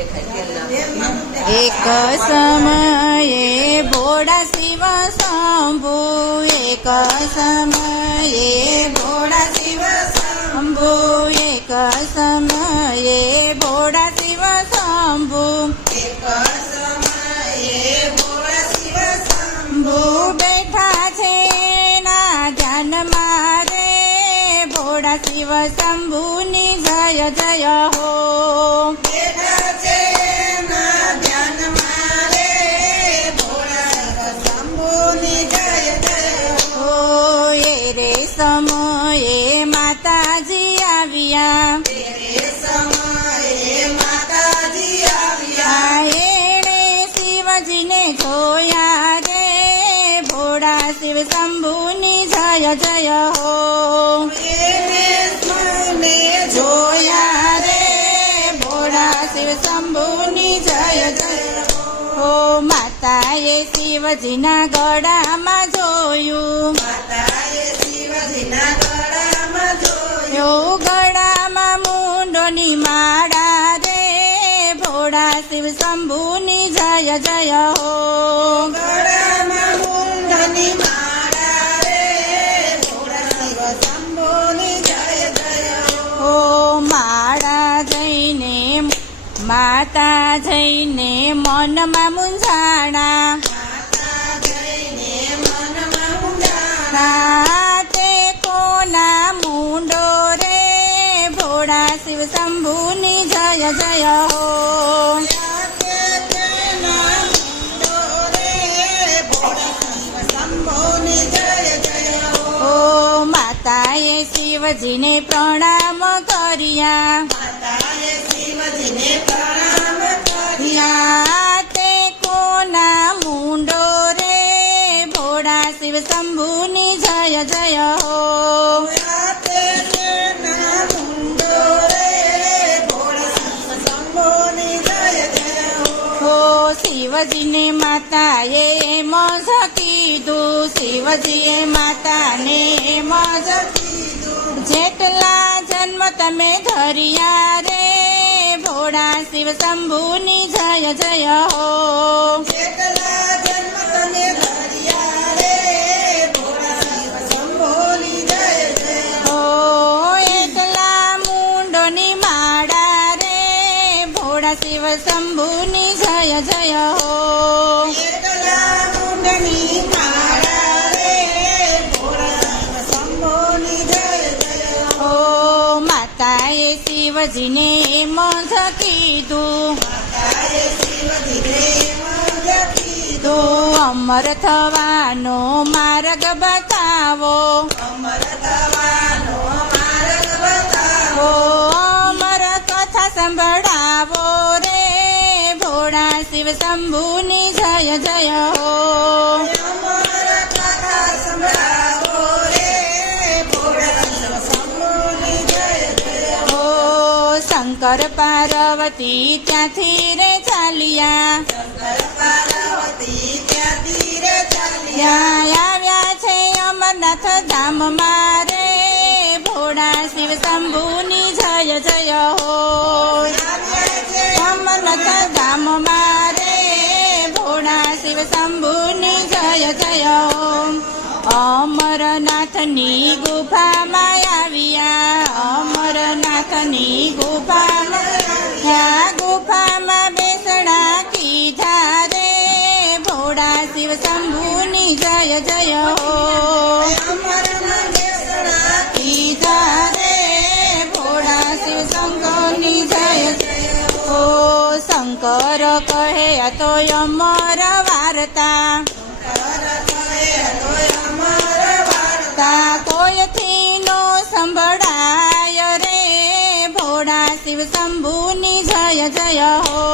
એક સમયે ભોળા શિવ શંભુ, એક સમયે ભોળા શિવ શંભુ, એક સમયે ભોળા શિવ શંભુ. શંભુ બેઠા છે ના ધ્યાન મારે, ભોળા શિવ શંભુની જય જય હો. જય જય હો. જોયા રે. ભોળા શિવ શંભુની જય જય હો. માતાએ શિવજીના ગળામાં જોયું. યો ગળામાં મુંડોની માળા રે. ભોળા શિવ શંભુની જય જય હો. હો માતા જઈને મનમાં મૂંઝાણા રાતે કોના મુંડો રે ભોળા શિવ શંભુની જય જય હો ઓ માતાએ શિવજીને પ્રણામ કર્યા યા તે કોના મુંડો રે ભોળા શિવ શંભુની જય જય હો હો શિવજીને માતાએ એમ જ કીધું શિવજીએ માતાને એમ જ કીધું જેટલા જન્મ તમે ધર્યા રે ભોળા શિવ શંભુની જય જય હો. શિવ શંભુની જય જય હો. શિવજીને અમર થવાનો કીધું બતાવો અમર થવાનો માર્ગ બતાવો. અમર કથા સંભળાવો રે. ભોળા શિવ શંભુની જય જય હો. શંકર પાર્વતી ત્યાંથી રે ચાલ્યા ત્યાં આવ્યા છે અમરનાથ ધામમાં રે ભોળા શિવ શંભુની જય જય હો અમરનાથ ધામમાં રે ભોળા શિવ શંભુની જય જય હો અમરનાથની ગુફામાં આવ્યા અમરનાથની ગુફામાં શંકર કહે આ તો અમર વાર્તા. કોયથી નો સંભળાય રે ભોળા શિવ શંભુની જય જય હો.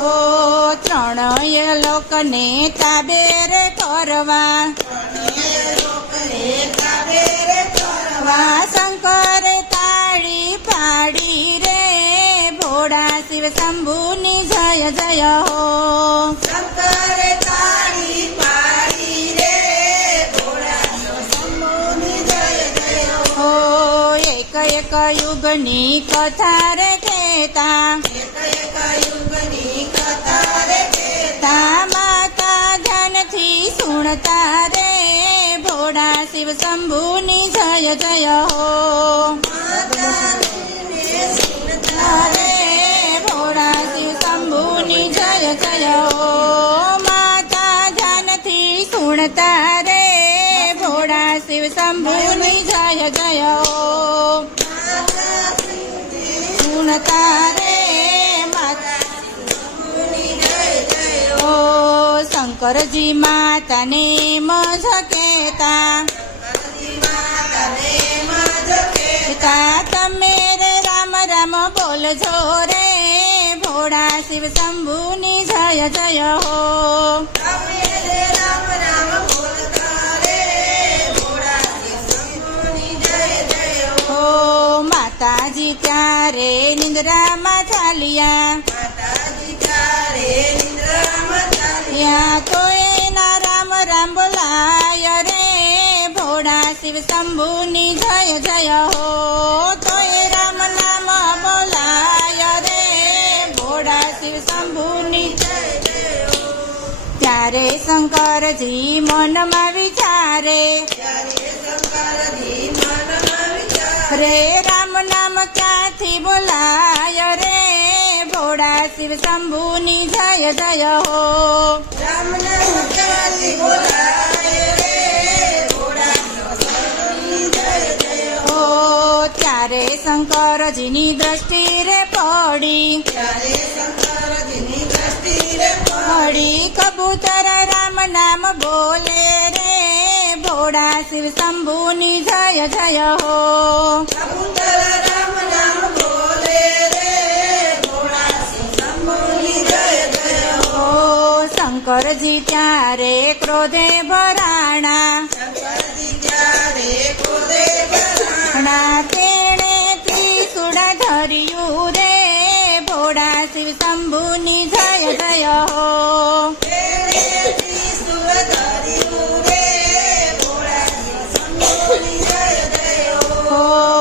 હો ત્રણય લોકને તાબેર કરવા. વા શંકર તાળી પાડી રે. ભોળા શિવ શંભુની જય જય હો. શંકર તાળી પાડી રે. ભોળા શંભુની જય એક યુગની કથા રે કહેતા. એક એક યુગની કથા રે તા માતા ધનથી સુણતા રે ભોળા શિવ શંભુની જય જય હો. માતાને સુનતા રે ભોળા શિવ શંભુની જય જય હો. માતા ધ્યાનથી સુણતા રે ભોળા શિવ શંભુની જય જય હો. સુણતા રે માતા શંકરજી માતાને મજ કહેતા પિતા તમે રે રામ રામ બોલજો રે. ભોળા શિવ શંભુની જય જય હો. હો માતાજી ત્યારે નિંદ્રામાં ચાલ્યા? માતાજી ત્યારે નિંદ્રામાં ચાલ્યા? રામ શિવ શંભુની જય જય હો. તો એ રામ નામ બોલાય રે. ભોળા શિવ શંભુની જય ત્યારે શંકરજી મનમાં વિચારે. રે રામ નામ ક્યાંથી બોલાય રે? ભોળા શિવ શંભુની જય જય હો. હો શંકરજીની દ્રષ્ટિ રે પડી પડી કબૂતર રામ નામ બોલે રે ભોળા શિવ શંભુની જય જય હો હો શંકરજી ત્યારે ક્રોધે ભરાણા ના તેણે ત્રિશુળા શિવ શંભુની જય જય હો.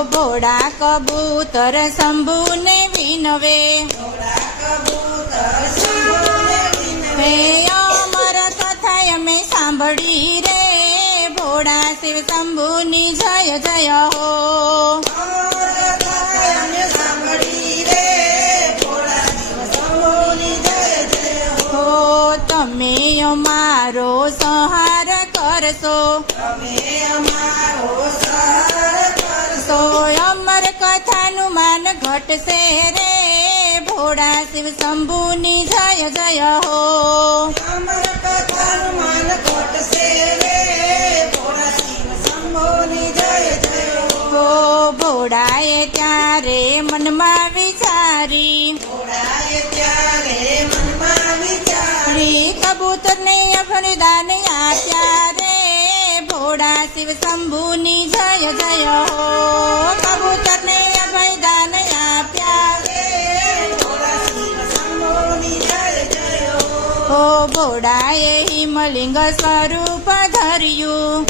ભોળા કબૂતર શંભુને વિનવે. અમર કથા અમે સાંભળી રે. ભોળા શિવ શંભુની જય જય હો. તમે અમારો સંહાર કરશો. તો અમર કથાનું માન ઘટશે રે. ભોળા શિવ શંભુની જય જય હો. હો. ભોળાએ ત્યારે મનમાં વિચારી? શ્રી કબૂતરને અભરદાન આપ્યા રે. ભોળા શિવ શંભુની જય જય હો. કબૂતરને અભયદાન આપ્યા હો. ભોળાએ હિમલિંગ સ્વરૂપ ધર્યું.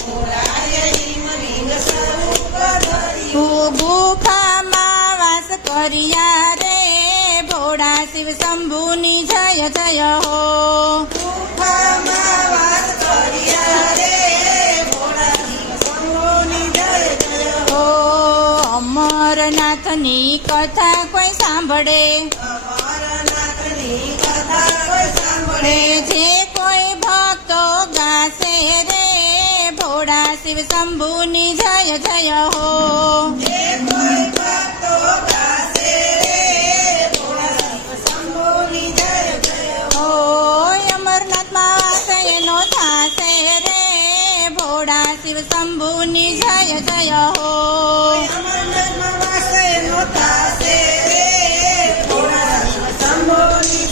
ગુફામાં વાસ કર્યા રે. ભોળા શિવ શંભુની જય જય હો. અમરનાથની કથા કોઈ સાંભળે? જે કોઈ ભક્તો ગાશે રે ભોળા શિવ શંભુની જય જય હો. હો શિવ શંભુની જય જય હો.